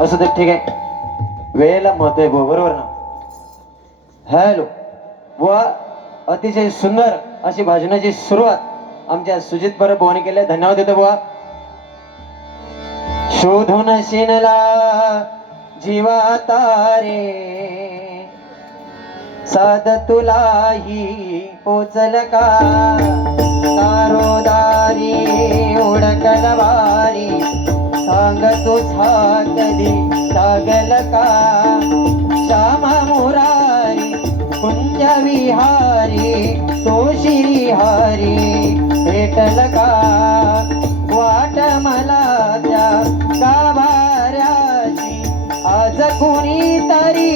असं ते ठीक आहे. वेळेला महत्त्व आहे बरोबर ना? हॅलो. व अतिशय सुंदर अशी भाजनाची सुरुवात आमच्या सुजित बरं बुवाने केल्या धन्यवाद देतो बुवा. शोधून शिनला जीवा तारे. साध तुलाही पोचल का? दारोदारी उडकल वारी. सांग तुझा कधी लागल का श्यामा मुरारी कुंज विहारी तो श्रीहारी भेटल का वाट मला त्या गाभाऱ्याची आज कुणी तरी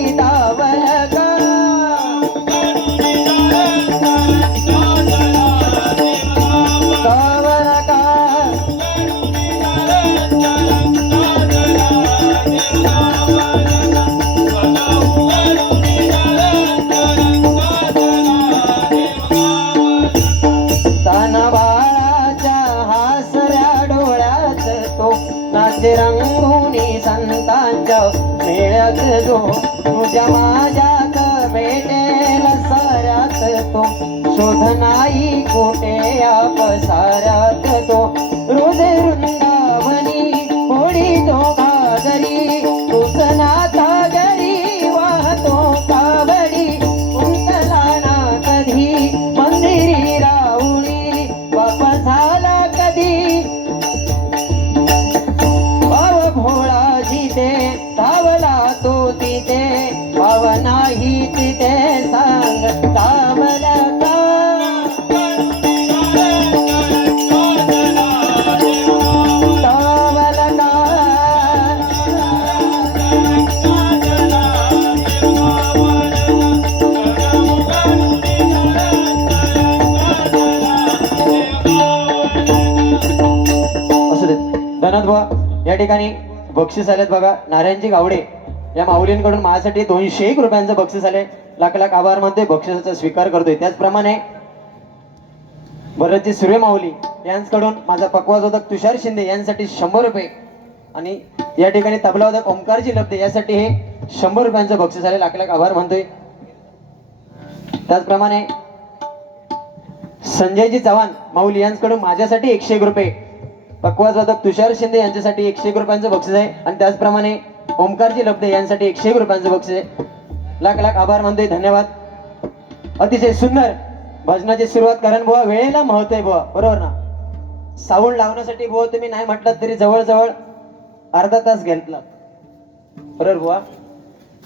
ठिकाणी बक्षीस आलेत बघा. नारायणजी गावडे या माऊलींकडून माझ्यासाठी दोनशे एक रुपयांचं बक्षीस आले लाख लाख आभारमध्ये बक्षिसाचा स्वीकार करतोय. त्याचप्रमाणे भरतजी सुरे माऊली यांच्याकडून माझा पक्वाजोदक तुषार शिंदे यांसाठी शंभर रुपये आणि या ठिकाणी तबलावादक ओंकारजी लपते यासाठी हे शंभर रुपयांचं बक्षीस आले लाख लाख आभार म्हणतोय. त्याचप्रमाणे संजयजी चव्हाण माऊली यांच्याकडून माझ्यासाठी एकशे एक रुपये पक्वाजवादक तुषार शिंदे यांच्यासाठी एकशे एक रुपयांचं बक्षीस आहे. आणि त्याचप्रमाणे ओमकारजी लब्धे यांसाठी एकशे एक रुपयांचं बक्षीस आहे. लाख लाख आभार मानतोय धन्यवाद. अतिशय सुंदर भजनाची सुरुवात कारण बुवा वेळेला महत्त्व आहे बुवा बरोबर ना? साऊंड लावण्यासाठी बुवा तुम्ही नाही म्हटलं तरी जवळजवळ अर्धा तास घेतला. बरोबर बुवा?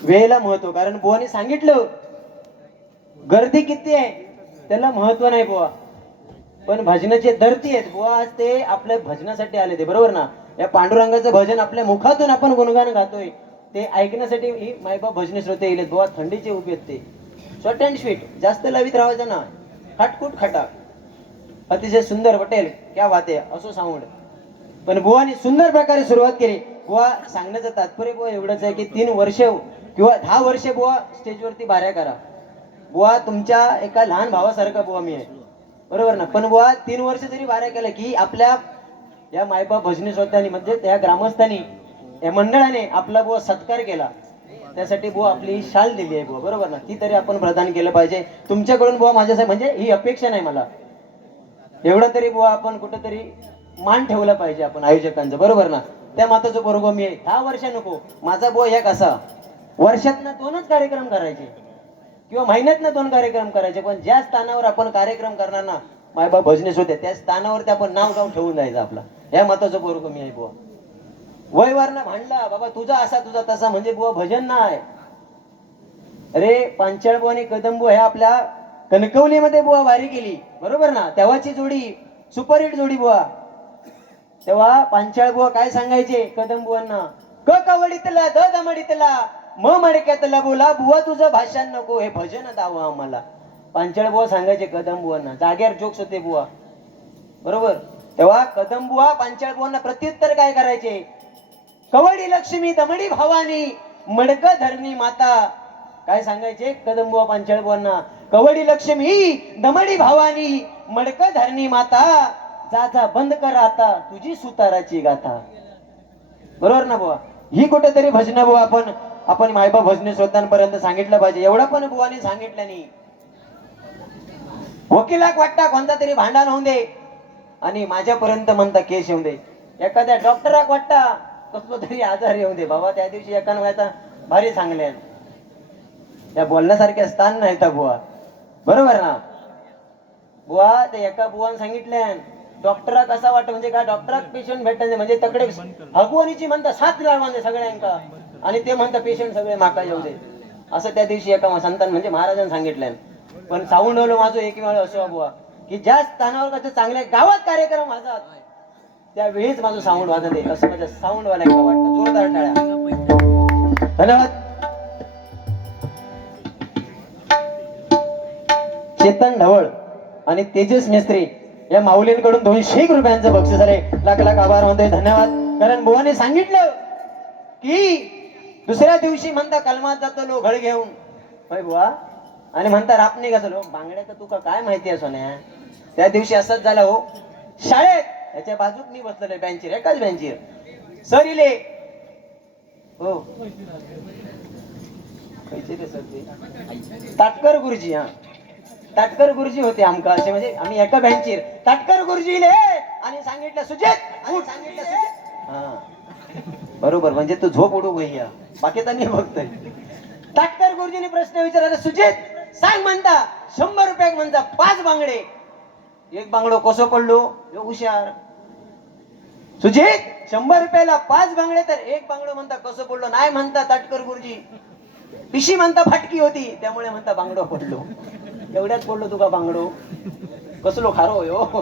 वेळेला महत्त्व कारण बुवाने सांगितलं गर्दी किती आहे? त्याला महत्त्व नाही बुवा. पण भजनाचे धरती आहेत बुवा आज ते आपल्या भजनासाठी आले ते बरोबर ना? या पांडुरंगाचं भजन आपल्या मुखातून आपण गुणगान गातोय ते ऐकण्यासाठी ही मायबाप भजनी श्रोते येलेत बुवा थंडीचे उभे ते. शॉर्ट अँड स्वीट जास्त लावित राहायचं ना? खटकूट खटाक. अतिशय सुंदर पटेल क्या वाते असो साऊंड पण बुवानी सुंदर प्रकारे सुरुवात केली. बुवा सांगण्याचं तात्पर्य बुवा एवढंच आहे की तीन वर्ष हो- किंवा दहा वर्ष बुवा स्टेजवरती बाऱ्या करा. बुवा तुमच्या एका लहान भावासारखा बुवा मी आहे. बरोबर ना. पण बुवा तीन वर्ष जरी बाऱ्या केला की आपल्या या मायबाप भजनी श्रोत्यांनी म्हणजे त्या ग्रामस्थांनी या मंडळाने आपला बुवा सत्कार केला. त्यासाठी बुवा आपली शाल दिली आहे बुवा. बरोबर ना? ती तरी आपण प्रदान केलं पाहिजे. तुमच्याकडून बुवा माझ्यासाठी म्हणजे ही अपेक्षा नाही मला. एवढं तरी बुवा आपण कुठंतरी मान ठेवला पाहिजे आपण आयोजकांचं. बरोबर ना? त्या माताचं बरोबर मी आहे. दहा वर्ष नको. माझा बुवा एक असा. वर्षातनं दोनच कार्यक्रम करायचे. किंवा महिन्यातनं दोन कार्यक्रम करायचे पण ज्या स्थानावर आपण कार्यक्रम करणार ना मायबा भजनेस होते त्या स्थानावरती आपण नाव गाव ठेवून जायचं आपला. या मताचं बरोबर मी आहे बुवा. वयवारनं भांडला बाबा तुझा असा तुझा तसा म्हणजे बुवा भजन नाही. अरे पांचाळबू आणि कदंबू ह्या आपल्या कणकवलीमध्ये बुवा वारी केली बरोबर ना? तेव्हाची जोडी सुपरहिट जोडी बुवा. तेव्हा पांचाळ बुवा काय सांगायचे कदंबुवांना क कवडीतला द दमडीतला म मडक्यातला बोला बुवा तुझं भाषण नको हे भजन दावं आम्हाला. पांचाळ बुवा सांगायचे कदम बुवांना. जाग्यावर जोक्स होते बुवा. बरोबर? तेव्हा कदम बुवा पांचाळ बुवांना प्रत्युत्तर काय करायचे? कवडी लक्ष्मी दमडी भवानी मडक धरणी माता. काय सांगायचे? कदम बुवा पांचाळ बुवांना. कवडी लक्ष्मी दमडी भवानी मडक धरणी माता. जा जा बंद कर आता तुझी सुताराची गाथा. बरोबर ना बुवा? ही कुठेतरी भजनं बुवा आपण आपण मायबा भजने स्वतःपर्यंत सांगितलं पाहिजे. एवढं पण बुवाने सांगितलं नाही. वकिलाक वाटता कोणता तरी भांडण होऊन दे. आणि माझ्यापर्यंत म्हणता केस येऊन दे. एखाद्या डॉक्टराक वाटता कसलो तरी आजार येऊ दे. बाबा त्या दिवशी एकानं व्हायचा भारी सांगले. त्या बोलण्यासारखे स्थान नाही त्या बुवा. बरोबर ना? बुवा ते एका बुवान सांगितले. डॉक्टरा कसा वाटत म्हणजे काय डॉक्टराक पेशंट भेटत म्हणजे तकडे भगवानीची म्हणता साथ लावा म्हणजे सगळ्यांका. आणि ते म्हणता पेशंट सगळे माका येऊ दे. असं त्या दिवशी एका संतान म्हणजे महाराजांनी सांगितलं. पण साऊंड होलो माझं एक वेळ असं बुवा की ज्या स्थानावर कसं चांगल्या गावात कार्यक्रम वाजत त्यावेळीच माझं साऊंड वाजत आहे. असं माझ्या साऊंड वाला वाटतं. जोरदार टाळ्या. धन्यवाद. चेतन ढवळ आणि तेजस मिस्त्री या माऊलींकडून दोनशे रुपयांचं बक्षीस आले लाख लाख आभार म्हणतोय धन्यवाद. कारण बुवाने सांगितलं की दुसऱ्या दिवशी म्हणता कलमात जातो लो घळ घेऊन. होय बुवा. आणि म्हणता रापणे कसं लो बांगड्याचं तुका काय माहिती आहे सोन्या? त्या दिवशी असंच झालं हो. शाळेत त्याच्या बाजूक मी बसलेलो बँचीर एकाच बँचीर. सर इले. हो. सर ते. ताटकर गुरुजी हा. ताटकर गुरुजी होते आमका असे म्हणजे आम्ही एका बँचीर. ताटकर गुरुजी इले. आणि सांगितलं सुजित. उठ सांगितलं सुजित. हा. बरोबर म्हणजे तू झोप उडू भैया बाकी तर बघतोय. ताटकर गुरुजीने प्रश्न विचारला सुजित सांग म्हणता शंभर रुपयाक म्हणता पाच बांगडे. एक बांगडो कसो पडलो? ह्यो हुशार. सुजित शंभर रुपयाला पाच बांगडे तर एक बांगडो म्हणता कसं पडलो? नाही म्हणता ताटकर गुरुजी. पिशी म्हणता फाटकी होती त्यामुळे म्हणता बांगडो पडलो. एवढ्याच पडलो तुका बांगडो? कसलो खारो हो.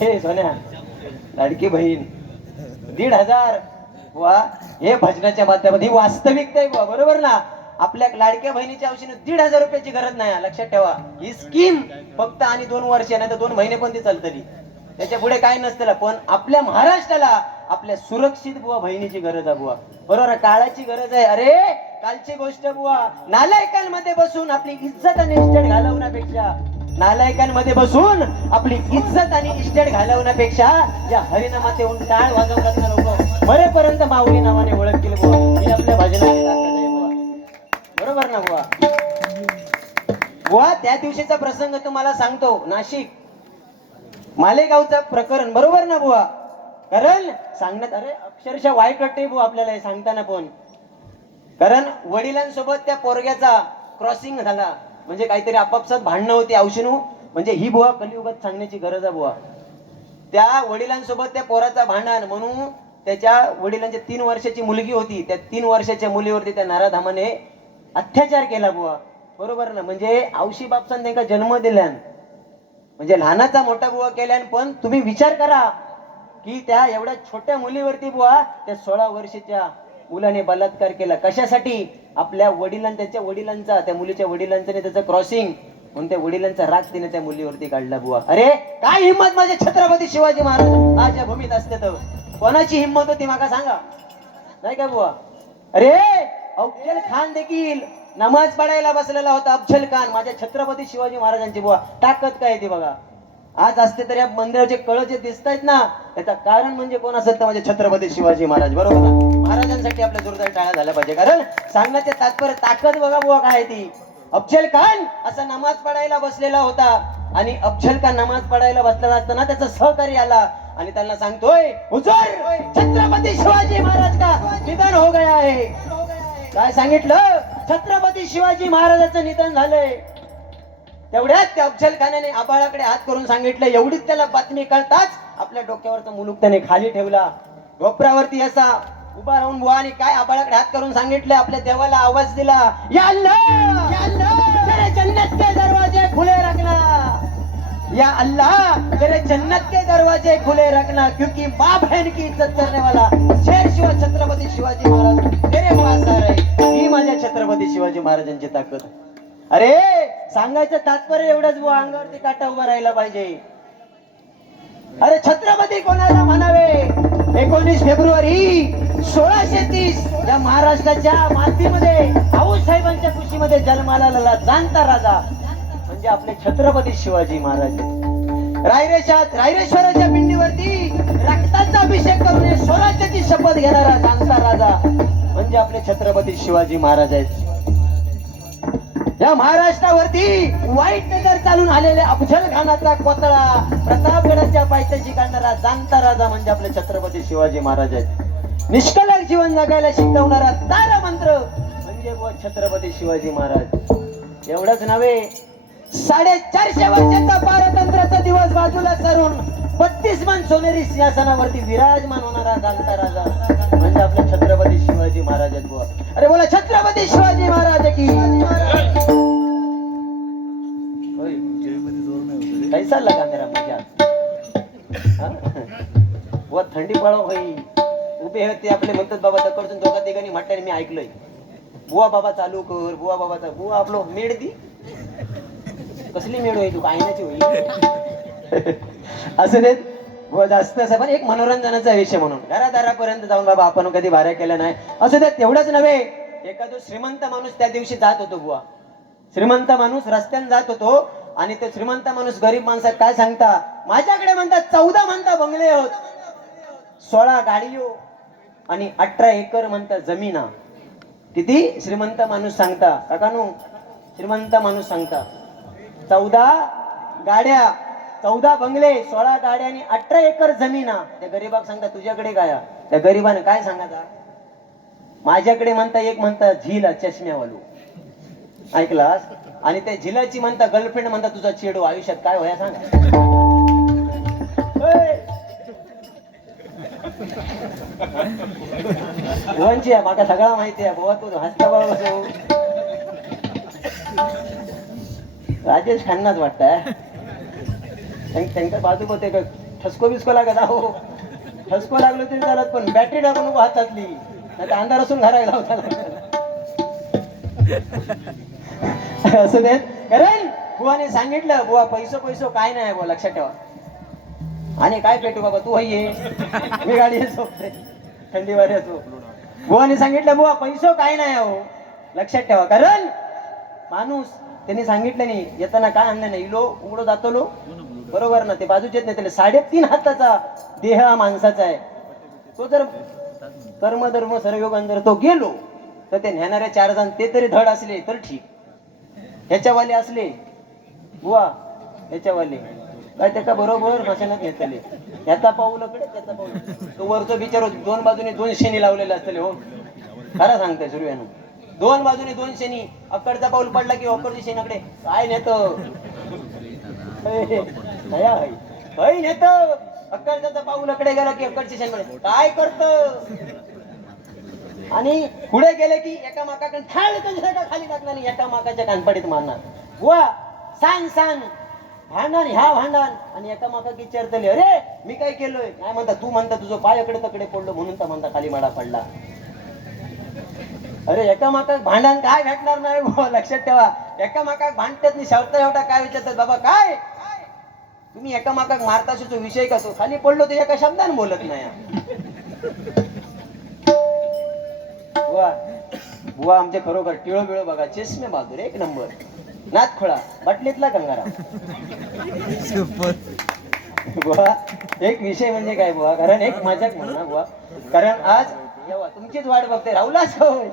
हे सोन्या लाडकी बहीण दीड हजार वा हे भजनाच्या माध्यमात ही वास्तविकता आहे बुवा बरोबर ना? आपल्या लाडक्या बहिणीच्या औषधी दीड हजार रुपयाची गरज नाही लक्षात ठेवा. ही स्कीम फक्त आणि दोन वर्ष नाही तर दोन महिने पण ती चालतली. त्याच्या पुढे काय नसतं पण आपल्या महाराष्ट्राला आपल्या सुरक्षित बुवा बहिणीची गरज आहे बुवा. बरोबर काळाची गरज आहे. अरे कालची गोष्ट बुवा नालायकांमध्ये बसून आपली इज्जत आणि इस्टेट घालवण्यापेक्षा नालायकांमध्ये बसून आपली इज्जत आणि इस्टेट घालवण्यापेक्षा या हरिनामात येऊन टाळ वाजवतात ना लोक. मरेपर्यंत माऊली नावाने ओळख केली बुवा. ही आपल्या भजनाची ताकद आहे बुवा. बरोबर ना बुवा? बुवा त्या दिवशीचा प्रसंग तुम्हाला सांगतो. नाशिक मालेगावचं प्रकरण. बरोबर ना बुवा? कारण सांगण्यात अरे अक्षरशः वाईट वाटते बुवा आपल्याला हे सांगताना पण. कारण वडिलांसोबत त्या पोरग्याचा क्रॉसिंग झाला. म्हणजे काहीतरी आपापसात भांडणं होती औषणू. म्हणजे ही बुवा कलियुगात सांगण्याची गरज आहे बुवा. त्या वडिलांसोबत त्या पोराचा भांडण. म्हणून त्याच्या वडिलांची तीन वर्षाची मुलगी होती. त्या तीन वर्षाच्या मुलीवरती त्या नाराधामाने अत्याचार केला बुवा. बरोबर ना? म्हणजे औशी बापसान त्यांना जन्म दिल्यान म्हणजे लहानाचा मोठा बुवा केल्यान पण तुम्ही विचार करा की त्या एवढ्या छोट्या मुलीवरती बुवा त्या सोळा वर्षाच्या मुलाने बलात्कार केला. कशासाठी? आपल्या वडिलां त्याच्या वडिलांचा त्या मुलीच्या वडिलांचा त्याचं क्रॉसिंग म्हणून त्या वडिलांचा राग तिने त्या मुलीवरती काढला बुवा? अरे काय हिंमत माझ्या छत्रपती शिवाजी महाराज? आज या भूमीत असते तर. कोणाची हिंमत होती माका सांगा? नाही का बुवा? अरे अफजल खान देखील नमाज पडायला बसलेला होता अफजल खान माझ्या छत्रपती शिवाजी महाराजांची बुवा. ताकद काय ती बघा? आज असते तर या मंदिराचे कळ जे दिसत आहेत ना त्याचं कारण म्हणजे कोण असेल तर माझे छत्रपती शिवाजी महाराज बरोबर ना? महाराजांसाठी आपल्या जोरदार टाळ्या झाल्या पाहिजे. कारण सांगण्याचे तात्पर्य ताकद बघा बुवा काय आहे ती? अफजल खान असा नमाज पडायला बसलेला होता. आणि अफजल खान नमाज पडायला बसलेला असताना त्याचा सहकारी आला. आणि त्यांना सांगतोय हुजूर छत्रपती शिवाजी महाराज का? निधन हो गया आहे. काय सांगितलं? छत्रपती शिवाजी महाराजाचं निधन झालंय. तेवढ्यात त्या अफजल खानाने आबाळाकडे हात करून सांगितलं. एवढीच त्याला बातमी कळताच आपल्या डोक्यावरचा मुलूक त्याने खाली ठेवला. गोपरावरती असा उभा राहून बुवा आणि काय आबाळाकडे हात करून सांगितलं आपल्या देवाला आवाज दिला. या अल्लाह या अल्लाह तेरे जन्नत के दरवाजे खुले रखना! या अल्लाह तेरे जन्नत के दरवाजे खुले रखना क्योंकि माँ बहन की इज्जत करने वाला शेर शिव छत्रपती शिवाजी महाराज। तेरे पास आ रहे ही। माझ्या छत्रपती शिवाजी महाराजांची ताकद. अरे सांगायचं तात्पर्य एवढंच बुवा अंगावरती काटा उभा राहिला पाहिजे. अरे छत्रपती कोणाला म्हणावे? एकोणीस फेब्रुवारी सोळाशे तीस या महाराष्ट्राच्या मातीमध्ये आऊसाहेबांच्या कुशीमध्ये जन्माला आलेला जाणता राजा. म्हणजे आपले छत्रपती शिवाजी महाराज. रायरेशात रायरेश्वराच्या पिंडीवरती रक्ताचा अभिषेक करून स्वराज्याची शपथ घेणारा जाणता म्हणजे आपले छत्रपती शिवाजी महाराज आहेत. या महाराष्ट्रावरती वाईट नजर चालून आलेल्या अफजल खानाचा कोतळा प्रतापगडाच्या पायथ्याशी काढणारा जाणता राजा म्हणजे आपले छत्रपती शिवाजी महाराज आहेत. निष्कलंक जीवन जगायला शिकवणारा तारा मंत्र म्हणजे छत्रपती शिवाजी महाराज. एवढंच नव्हे साडेचारशे वर्षाचा पारतंत्र्याचा दिवस बाजूला सरून बत्तीस मन सोनेरी सिंहासनावरती विराजमान होणारा चालता राजा. म्हणजे आपले छत्रपती शिवाजी महाराज अरे बोला छत्रपती शिवाजी महाराज की? काही चालला का मेरा मजा? व थंडी पडो भाई उभे होते आपले म्हणतात बाबा तकडून दोघा तिघांनी म्हटल्याने मी ऐकलंय. बुवा बाबा चालू कर बुवा बाबाचा बुवा आपलो मेड दी. कसली मेड होई तू? कायनाची होई. असं नाही. जास्त असं पण एक मनोरंजनाचा विषय म्हणून. घरादारापर्यंत जाऊन बाबा आपण कधी भाऱ्या केल्या नाही. असं त्यात तेवढंच नव्हे. एखादो श्रीमंत माणूस त्या दिवशी जात होतो बुवा. श्रीमंत माणूस रस्त्याने जात होतो आणि ते श्रीमंत माणूस गरीब माणसात काय सांगता? माझ्याकडे म्हणतात चौदा म्हणता बंगले होत. सोळा गाडीयो हो. आणि अठरा एकर म्हणता जमीना. किती? श्रीमंत माणूस सांगता. काकानू श्रीमंत माणूस सांगता. चौदा गाड्या चौदा बंगले सोळा गाड्या आणि अठरा एकर जमीन. त्या गरीबाक सांगता तुझ्याकडे काय त्या गरीबाने काय सांगायचा? माझ्याकडे म्हणता एक म्हणता झील चष्म्यावालू. ऐकलास? आणि त्या झिलाची म्हणता गर्लफ्रेंड म्हणता तुझा चेडू आयुष्यात काय होया सांगा. ओय! आहे माका सगळा माहिती आहे बुवा तू हसता बाबा कसो राजेश खन्नाच वाटतंय. त्यांच्या बाजू होते का ठसको बिस्को लागत हो ठसको लागलो तरी चालत पण बॅटरी टाकून नको हातातली. नाही तर अंधार असून घरायला होता असं देत. कारण बुवाने सांगितलं बुवा पैसो पैसो काय नाही बुवा लक्षात ठेवा. आणि काय पेटू बाबा तू ये. मी गाडी झोपते. थंडी वाऱ्याचो बुवाने सांगितलं बुवा पैसो काय नाही हो लक्षात ठेवा कारण माणूस त्यांनी सांगितलं नाही येताना काय आणलं नाही. इलो उघडो लो. बरोबर ना ते बाजूचे येत नाही त्याला साडेतीन हाताचा देह हा माणसाचा आहे. तो जर कर्म धर्म सर्वयोगान जर तो गेलो तर ते नेणाऱ्या चार जण ते तरी धड असले तर ठीक. ह्याच्यावाले असले. बुवा ह्याच्यावाले. काय त्याच्या बरोबर मशानात घेतले ह्याचा पाऊलकडे त्याचा पाऊल तो वरचो बिचारो दोन बाजूने दोन शेणी लावलेले असतले हो. खरं सांगताय सूर्यानं दोन बाजूने दोन शेणी अक्कडचा पाऊल पडला की अकडची शेणाकडे काय नेत? हय नेत? अक्कडचा पाऊल अकडे गेला की अक्कडची शेणकडे काय करत? आणि पुढे गेले की एका माकाकडे ठाळ खाली टाकला आणि एका माकाच्या कानपडीत मारणार. वा सांग सांग. भांडण ह्या भांडण. आणि एका विचारतले अरे मी काय केलोय? काय म्हणता? तू म्हणता तुझं पायाकडे तकडे पडलो म्हणून तर म्हणता खाली माडा पडला. अरे एकामाकाक भांडण काय भेटणार नाही बुवा, लक्षात ठेवा. एका भांडतात नाही शेवटा शेवटा काय विचारतात बाबा? काय? तुम्ही एका मारताशी तो विषय कसो खाली पडलो तर एका शब्दाने बोलत नाही. बुवा बुवा आमचे खरोखर टिळो बिळो बघा. चष्मे बहादूर एक नंबर. नाथ खोळा बाटलीतला कंगारा बुवा एक विषय म्हणजे काय बुवा? कारण एक मजाक म्हणा बुवा? कारण आज तुमचीच वाट बघते राहुलाच होय.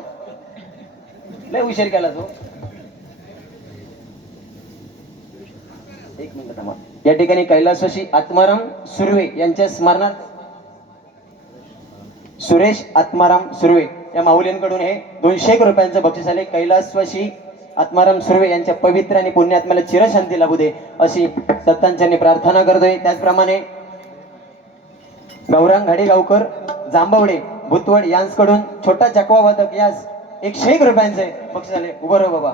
लय उशीर केला तो. एक मिनिट थांबा. या ठिकाणी कैलासवासी आत्माराम सुर्वे यांच्या स्मरणार्थ. सुरेश आत्माराम सुर्वे या माऊलींकडून हे दोनशे एक रुपयांचं बक्षीस आले कैलासवासी आत्माराम सुर्वे यांच्या पवित्र आणि पुण्यात्म्याला चिरशांती लाभू दे अशी दत्तांच्यांनी प्रार्थना करतोय. त्याचप्रमाणे गौरांग घाडेगावकर जांभवडे भुतवड यांकडून छोटा चकवा वादक यास एकशे एक रुपयांचे पक्ष झाले उभं राह बाबा.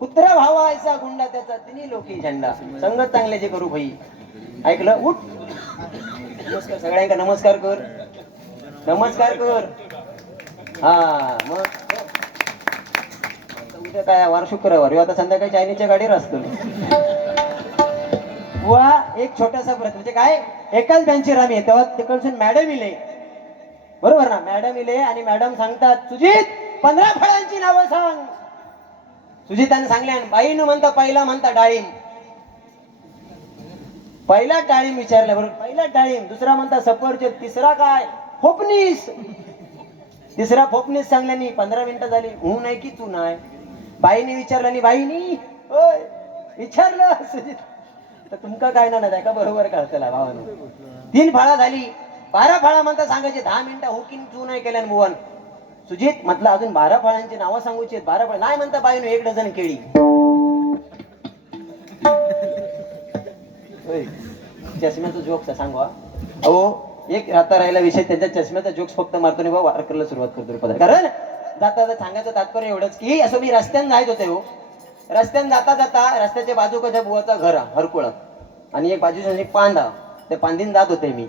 कुत्रा भावा ऐसा गुंडा त्याचा तिन्ही लोकी झेंडा. संगत चांगले जे करू भाई. ऐकलं? उठ. नमस्कार सगळ्यांका नमस्कार कर. नमस्कार कर. हा मग उद्या काय वार शुक्रवार. आता संध्याकाळी चायनीच्या गाडीवर असतो वा एक छोटासा प्रश्न. म्हणजे काय? एकाच बेंचवर आम्ही तेव्हा तिकडसून मॅडम इले. बरोबर ना? मॅडम इले आणि मॅडम सांगतात सुजित पंधरा फळांची नावं सांग. सुजिताने सांगले आणि न म्हणता पहिला म्हणता डाळिंब. पहिला डाळिंब विचारल्या बरोबर पहिला डाळिंब दुसरा म्हणता सफरचंद तिसरा काय? फोपनीस. तिसरा फोपनीस सांगल्याने पंधरा मिनिटं झाली. हू नाही की तू नाही बाईने विचारलं आणि बाईनी होय विचारलं सुजित. तर तुमका काय ना नाही का? बरोबर कळतला भावानं. तीन फाळा झाली. बारा फाळा म्हणता सांगायचे दहा मिनिटं होकिन की तू नाही केल्यान भुवन सुजित म्हटलं अजून बारा फळांची नावं सांगूची बारा फळ नाही म्हणता बाईनं एक डझन केळी. होय. चष्म्याचा जोक्स सांगू अहो एक राहता राहिला विषय त्यांच्या चष्म्याचा जोक्स फक्त मारतो नाही बाबा वारकरला सुरुवात करतो पदार्थ. कारण जाता जाता सांगायचं तात्पर्य एवढंच की असं मी रस्त्यानं जायत होते हो. रस्त्यानं जाता जाता रस्त्याच्या बाजूकडच्या बुवाचा घर हरकुळ. आणि एक बाजूच्या म्हणजे पांदा ते पांदीन जात होते मी.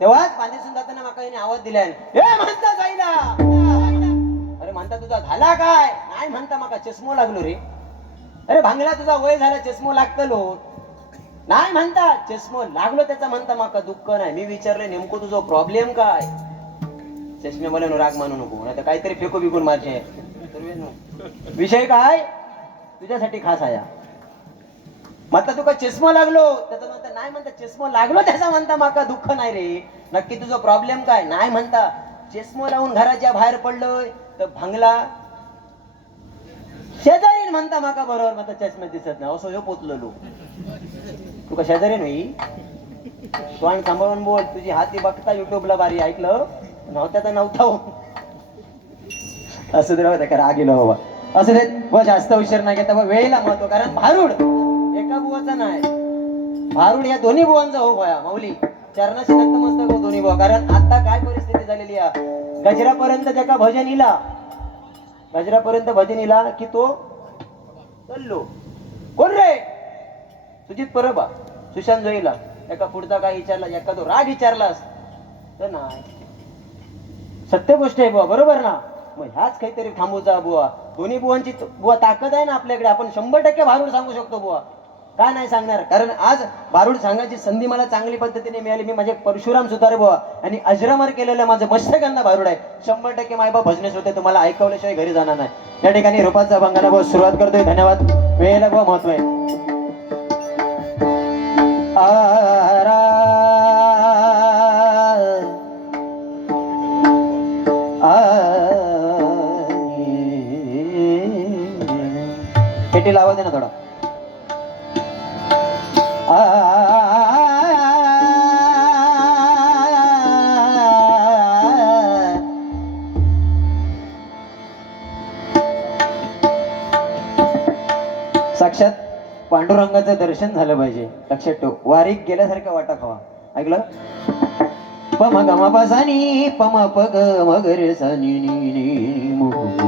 तेव्हाच पांदीसून जाताना माका याने आवाज दिलाय म्हणता जाईला अरे म्हणता तुझा झाला काय? नाही म्हणता माका चष्मो लागलो रे. अरे भांगला तुझा वय झाला चष्मो लागतलो. नाही म्हणता चष्मो लागलो त्याचा म्हणता माका दुःख नाही. मी विचारले नेमकं तुझं प्रॉब्लेम काय? चष्मे मला राग मानू नको. नाही तर काहीतरी फेको बिकून मारचे विषय काय? तुझ्यासाठी खास आहे म्हणता तुका चष्मा लागलो त्याचा म्हणता नाही म्हणता चष्मा लागलो त्याचा म्हणता माका दुःख नाही रे. नक्की तुझं प्रॉब्लेम काय? नाही म्हणता. चष्मा लावून घराच्या बाहेर पडलोय तर भांगला. शेजारी म्हणता माका बरोबर म्हणता चष्मा दिसत नाही. असो ह्यो पोचलेलो. तुका शेजारी नाही तू सांभाळून बोल तुझी हाती बघता युट्यूबला बारी ऐकलं. नव्हत्या तर नव्हता हो. असं तर का राग गेलो बाबा असं दे व हो जास्त उशीर नाही घेता वेळेला महत्त्व कारण भारूड एका बुवाचा नाही भारूड या दोन्ही बुवांचा हो भया माऊली. चरणाशी नतमस्तक हो दोन्ही बुवा कारण आता काय परिस्थिती झालेली आहे? गजरापर्यंत त्याका भजन इला गजरापर्यंत भजन इला की तो चल्लो. कोण रे? सुजित परबा सुशांत जोईला. एका पुढचा काय विचारला एका तो राग विचारलास? तर नाही. सत्य गोष्ट आहे बुवा बरोबर ना? मग ह्याच काहीतरी थांबूचा बुवा. दोन्ही बुवांची बुवा ताकद आहे ना आपल्याकडे. आपण शंभर टक्के भारूड सांगू शकतो बुवा. का नाही सांगणार? कारण आज भारूड सांगायची संधी मला चांगली पद्धतीने मिळाली. मी माझे परशुराम सुतार बुवा आणि अजरामर केलेलं माझं मस्तकांना भारूड आहे. शंभर टक्के मायबा भजनेस होते तुम्हाला ऐकवल्याशिवाय घरी जाणार नाही. त्या ठिकाणी रुपाचा भंगाला बुवा सुरुवात करतोय. धन्यवाद. वेळेला बुवा महत्त्व आहे. पेटी लावा दे ना थोडा साक्षात पांडुरंगाचं दर्शन झालं पाहिजे लक्षात ठेव वारीक गेल्यासारखा वाटा खावा ऐकलं पम गमा पसानी पम पग मगर सनी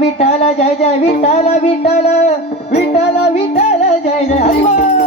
विठ्ठल जय जय विठ्ठल विठ्ठल. विठ्ठल विठ्ठल जय जय